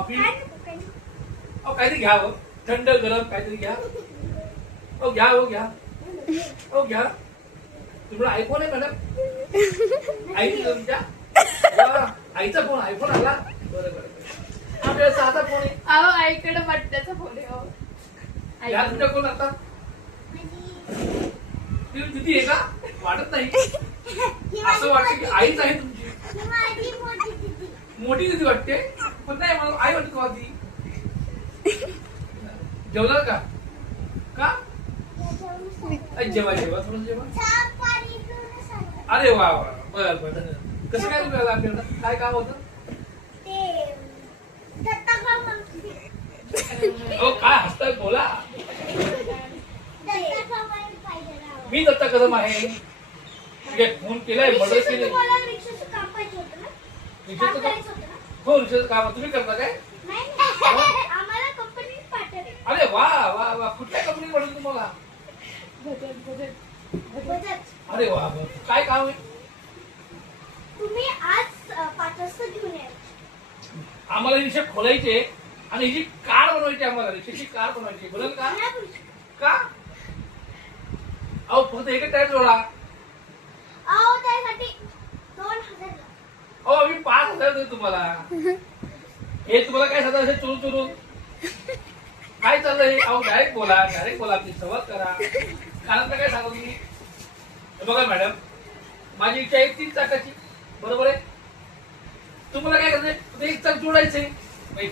Coffee अहो काहीतरी घ्या हो, थंड गरम काहीतरी घ्या. हो घ्या, हो घ्या, हो घ्या. तुम्हाला आयफोन आहे मॅडम? आई तुमच्या आईचा फोन आयफोन आला. बरं बरं आपल्याला साधा फोन आहे. अहो आईकडे बटण्याचा फोन आहे. हो या तुमच्या कोण आता दिदी आहे का? वाटत नाही. असं वाटतं की आईच आहे तुमची. मोठी दिदी वाटते पण नाही मला आई वाटत का ती. जेवणार का? का जेवा जेवा थोडं जेवा. अरे वा वा बर बर कसं काय तुम्ही आला आपल्याकडं? काय काम होतं? हो काय हसताय बोला. मी दत्ता कदम आहे. फोन केलाय मदत केली. हो रिक्षाचं काम तुम्ही करता काय? अरे वा वा वा कुठल्या कंपनीत पडेल तुम्हाला? अरे वा काय काम आहे? तुम्ही आज 5 वाजता घेऊन या. आम्हाला रिक्षा खोलायचे आणि हिची कार बनवायची. आम्हाला रिक्षाची कार बनवायची. बोलेल का? का अहो फक्त एकच टायर जोडा. अहो त्यासाठी 2000. अहो आम्ही 5000 देऊ तुम्हाला. हे तुम्हाला काय साधा असेल चुरून चुरून काय चाललंय? अहो डायरेक्ट बोला आपली संवाद करा. कारण काय सांगा तुम्ही. बघा मॅडम माझी इच्छा आहे 3 चाकाची. बरोबर आहे. तुम्हाला काय करायचंय? 1 चाक जोडायचंय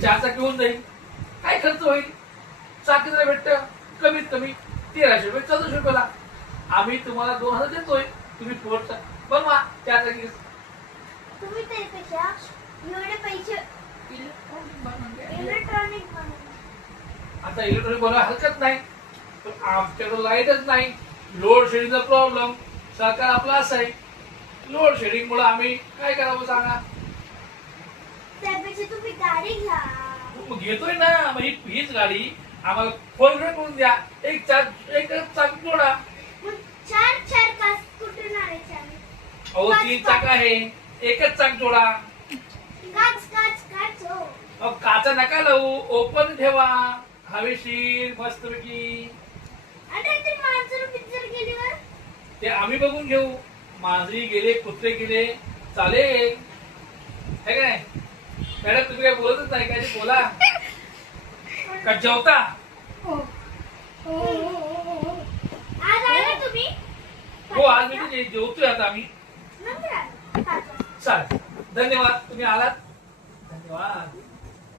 4 चाकी होऊन जाईल. काय खर्च होईल? चाकी जरा भेटतं कमीत कमी 1300 रुपये 1400 रुपयाला. आम्ही तुम्हाला 2000 देतोय. तुम्ही फोर्ट बनवा 4 चाकी. तुम्ही त्यापेक्षा एवढे पैसे इलेक्ट्रॉनिक आता इलेक्ट्रॉनिक बनवायला हरकत नाही पण आमच्याकडे लाईटच नाही. लोड शेडिंगचा प्रॉब्लेम. सरकार आपला असं आहे लोड शेडिंग मुळे आम्ही काय करावं सांगा. त्यापेक्षा तुम्ही गाडी घ्या. मग घेतोय ना मग हीच गाडी आम्हाला 4 व्हीलर करून द्या. एक चाक जोडा. मग 4 का कुठून आणायचे आम्ही? अहो 3 चाक आहे. एकच चाक जोडा. काच हो. अहो काचा नका लावू. ओपन ठेवा हवेशीर मस्तपैकी. आणि ते माणसं पिक्चर गेल्यावर ते आम्ही बघून घेऊ. मांजरी गेले कुत्रे गेले चालेल है काय? मॅडम तुम्ही काय बोलतच नाही काय? बोला का जेवता? आज आला तुम्ही? हो आज मी जेवतोय आता आम्ही. नंतर आला. चालेल धन्यवाद तुम्ही आलात. धन्यवाद.